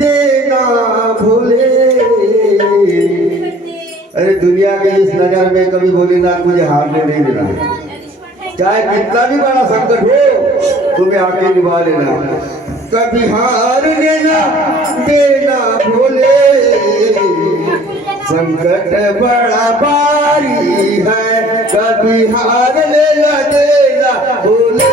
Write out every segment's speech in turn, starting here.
देना भूले। अरे दुनिया के इस नज़र में कभी भोलेनाथ मुझे हारने नहीं देना चाहे कितना भी बड़ा संकट हो, तुम्हें आके निभा लेना कभी हार लेना देना भोले। संकट बड़ा भारी है, कभी हार लेना देना भोले।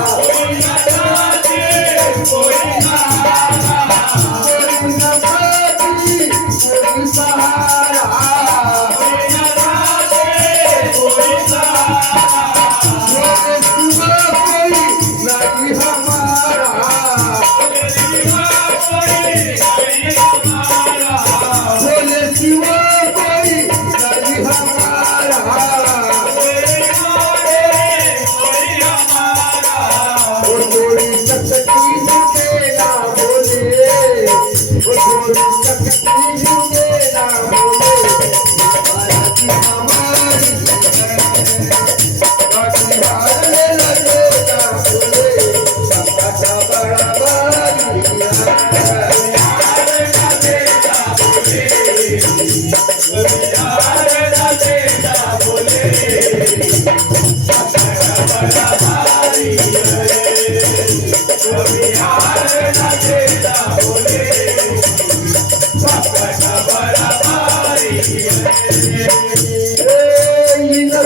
कोई ना कोई ना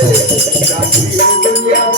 Yeah,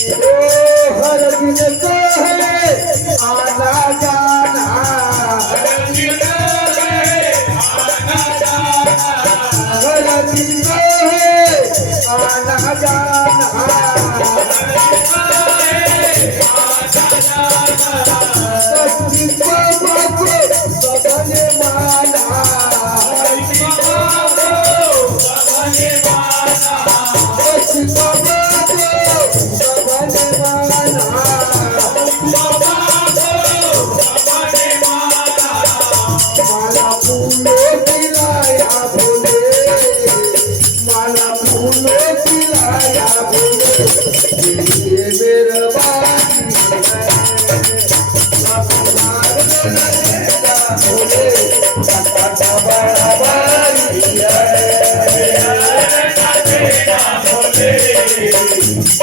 Oh, hallelujah.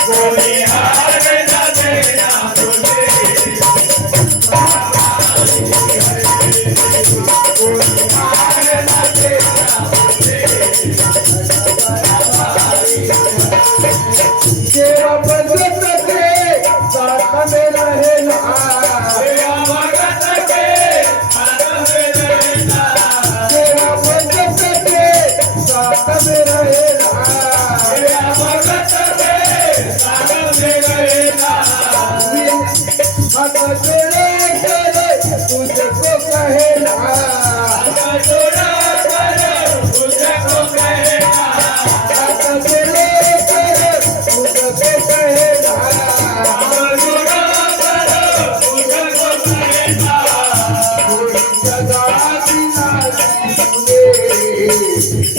Glory, hallelujah. छोड़ा करो तुझको कहना छोड़ा करो तुझको कहना छोड़ा करो तुझको कहना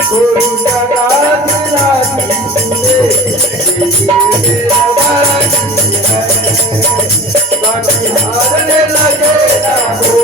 Guru Nanak Nanak Sune लगे लगे